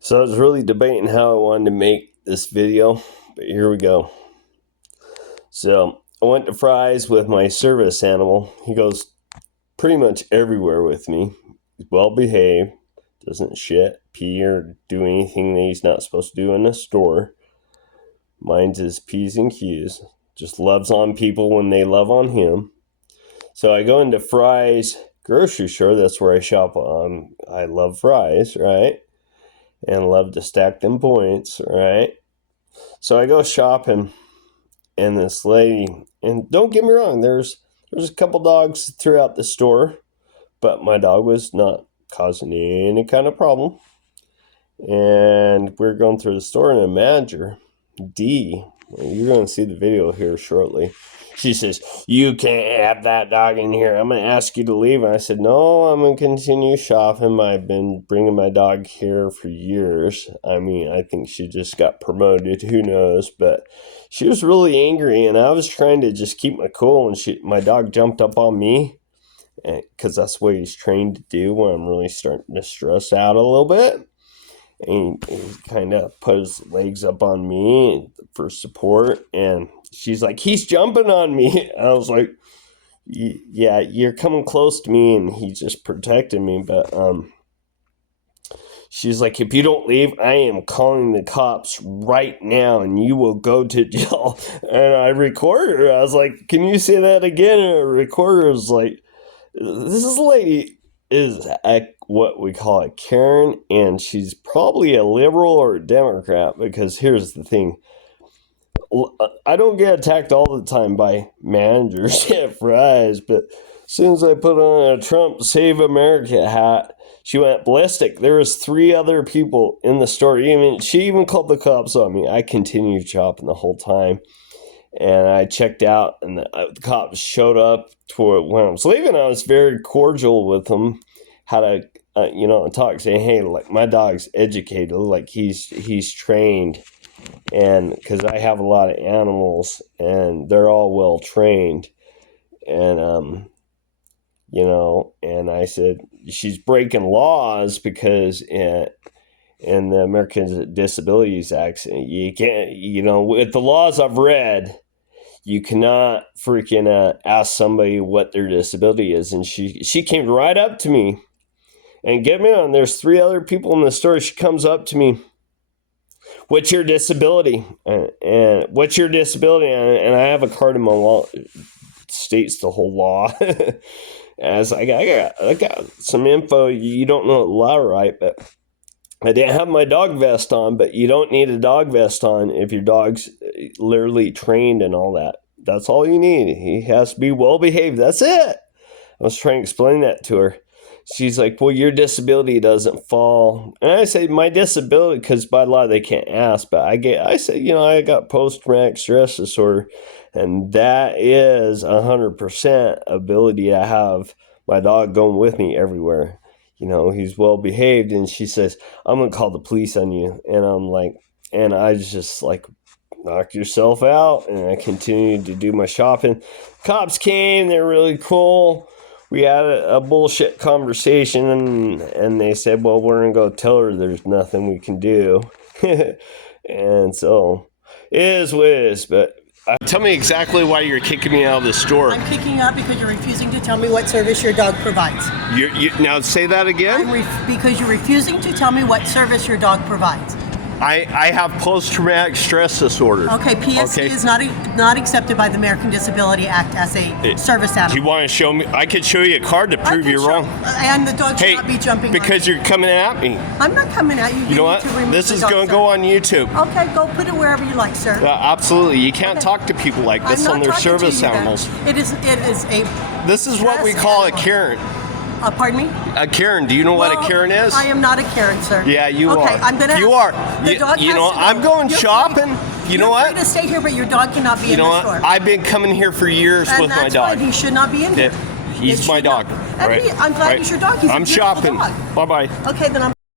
So I was really debating how I wanted to make this video, but here we go. So I went to Fry's with my service animal. He goes pretty much everywhere with me. He's well behaved, doesn't shit, pee, or do anything that he's not supposed to do in a store. Minds his P's and Q's. Just loves on people when they love on him. So I go into Fry's grocery store. That's where I shop. I love Fry's, right? And love to stack them points, right? So I go shopping, and this lady, and don't get me wrong, there's a couple dogs throughout the store, but my dog was not causing any kind of problem. And we're going through the store, and the manager, D, you're going to see the video here shortly, she says, "You can't have that dog in here. I'm going to ask you to leave." And I said, "No, I'm going to continue shopping. I've been bringing my dog here for years." I mean, I think she just got promoted. Who knows? But she was really angry, and I was trying to just keep my cool. And my dog jumped up on me, because that's what he's trained to do when I'm really starting to stress out a little bit. And he kind of put his legs up on me for support, and she's like, "He's jumping on me." And I was like, "Yeah, you're coming close to me," and he just protected me. But she's like, "If you don't leave, I am calling the cops right now, and you will go to jail." And I recorded her. I was like, "Can you say that again?" And the recorder was like, "This lady is what we call a Karen, and she's probably a liberal or a Democrat, because here's the thing. I don't get attacked all the time by managers at Fry's, but as soon as I put on a Trump Save America hat, she went ballistic. There was 3 other people in the store. She even called the cops on me. I continued shopping the whole time, and I checked out, and the cops showed up when I was leaving. I was very cordial with them, how to talk, saying, "Hey, like, my dog's educated, like he's trained." And because I have a lot of animals, and they're all well trained, and and I said, "She's breaking laws because in the American Disabilities Act, you can't, with the laws I've read, you cannot freaking ask somebody what their disability is." And she came right up to me, and get me on, there's 3 other people in the store. She comes up to me, "What's your disability?" And "What's your disability?" And I have a card in my wallet. It states the whole law. As I got some info. You don't know the law, right? But I didn't have my dog vest on. But you don't need a dog vest on if your dog's literally trained and all that. That's all you need. He has to be well behaved. That's it. I was trying to explain that to her. She's like, "Well, your disability doesn't fall." And I say, "My disability," because by law they can't ask, but I say, I got post-traumatic stress disorder, and that is 100% ability to have my dog going with me everywhere. He's well behaved. And she says, "I'm gonna call the police on you." And I'm like, and I just like, "Knock yourself out." And I continued to do my shopping. Cops came. They're really cool. We had a bullshit conversation, and they said, "Well, we're going to go tell her there's nothing we can do." And so it is what it is. But tell me exactly why you're kicking me out of the store. I'm kicking you out because you're refusing to tell me what service your dog provides. Now say that again? Because you're refusing to tell me what service your dog provides. I have post-traumatic stress disorder. Okay, PSD is not accepted by the American Disability Act as a service animal. Do you want to show me? I could show you a card to prove you're wrong. And the dog should not be jumping because you're coming at me. I'm not coming at you. You know what? This is going to go on YouTube. Okay, go put it wherever you like, sir. Absolutely. You can't talk to people like this on their service animals. It is a... This is what we call a Karen. Pardon me? A Karen. Do you know what a Karen is? I am not a Karen, sir. Yeah, you are. Okay, I'm gonna. You are. I'm going shopping. You're free to stay here, but your dog cannot be in the store. I've been coming here for years with my dog. Fine. He should not be in here. He's my dog. I'm glad he's your dog. He's a beautiful dog. I'm shopping. Bye-bye. Okay, then I'm...